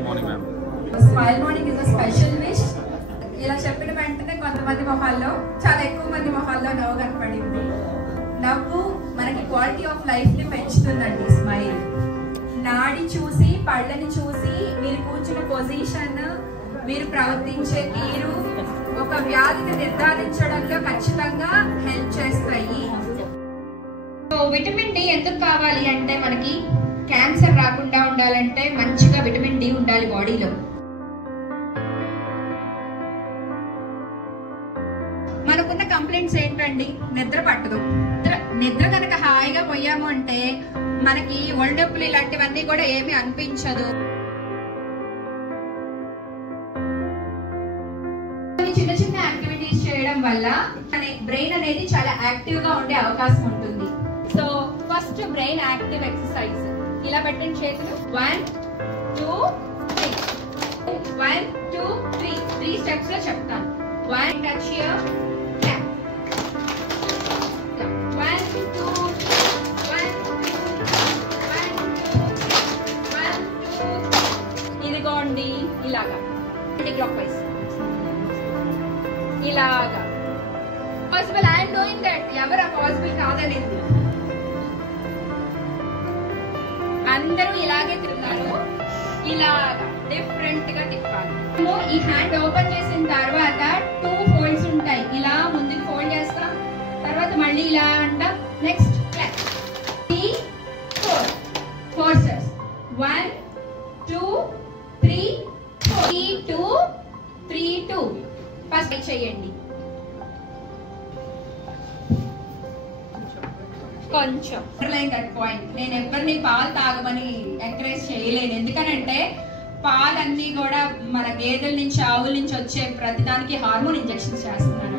Smile morning ma'am. Smile morning is a special wish. ఇలా చెప్పిన వెంటనే కొంతమంది మొహాల్లో, చాలా ఎక్కువ మంది మొహాల్లో నవ్వు కనపడింది. నవ్వు మనకి క్వాలిటీ ఆఫ్ లైఫ్ ని పెంచుతుందండి. స్మైల్ నాడి చూసి, పళ్ళని చూసి, మీరు కూర్చున్న పొజిషన్, మీరు ప్రవర్తించే తీరు ఒక వ్యాధిని నిర్ధారించడంలో ఖచ్చితంగా హెల్ప్ చేస్తాయి. సో విటమిన్ డి ఎందుకు కావాలి అంటే, మనకి క్యాన్సర్ రాకుండా ఉండాలంటే మంచిగా విటమిన్ డి ఉండాలి బాడీలో. మనకున్న కంప్లైంట్స్ ఏంటండి? నిద్ర పట్టదు. నిద్ర కనుక హాయిగా పోయాము అంటే మనకి ఒళ్ళొప్పులు ఇలాంటివన్నీ కూడా ఏమీ అనిపించదు. చిన్న చిన్న యాక్టివిటీస్ చేయడం వల్ల బ్రెయిన్ అనేది చాలా యాక్టివ్ గా ఉండే అవకాశం ఉంటుంది. So first brain active exercise. ఇలా పెట్టండి చేతులు. 1 2 3 1 2 3 3 స్టెప్స్ లో చెప్తాను. 1 టచ్ హియర్, 1 2 1 2 ఇదిగోండి ఇలాగా క్లాక్ వైజ్ ఇలాగా. Possible, I'm doing that. ఎవరు పాసిబుల్ కాదనేది. అందరూ ఇలాగే తిరుగుతారు. ఇలాగా డిఫరెంట్ గా తిప్పాలి. ఈ హ్యాండ్ ఓపెన్ చేసిన తర్వాత 2 ఫోల్డ్స్ ఉంటాయి. ఇలా ముందుకు ఫోల్డ్ చేస్తాం, తర్వాత మళ్ళీ ఇలా అంటాం. Next 3 4 forces. 1 2 3 4 3 2 3 2. ఫస్ట్ చేయండి. కొంచెం దట్ పాయింట్. నేను ఎవరిని పాలు తాగమని ఎంకరేజ్ చేయలేను. ఎందుకనంటే పాలన్నీ కూడా మన గేదెల నుంచి, ఆవుల నుంచి వచ్చే ప్రతిదానికి హార్మోన్ ఇంజెక్షన్స్ చేస్తున్నాను.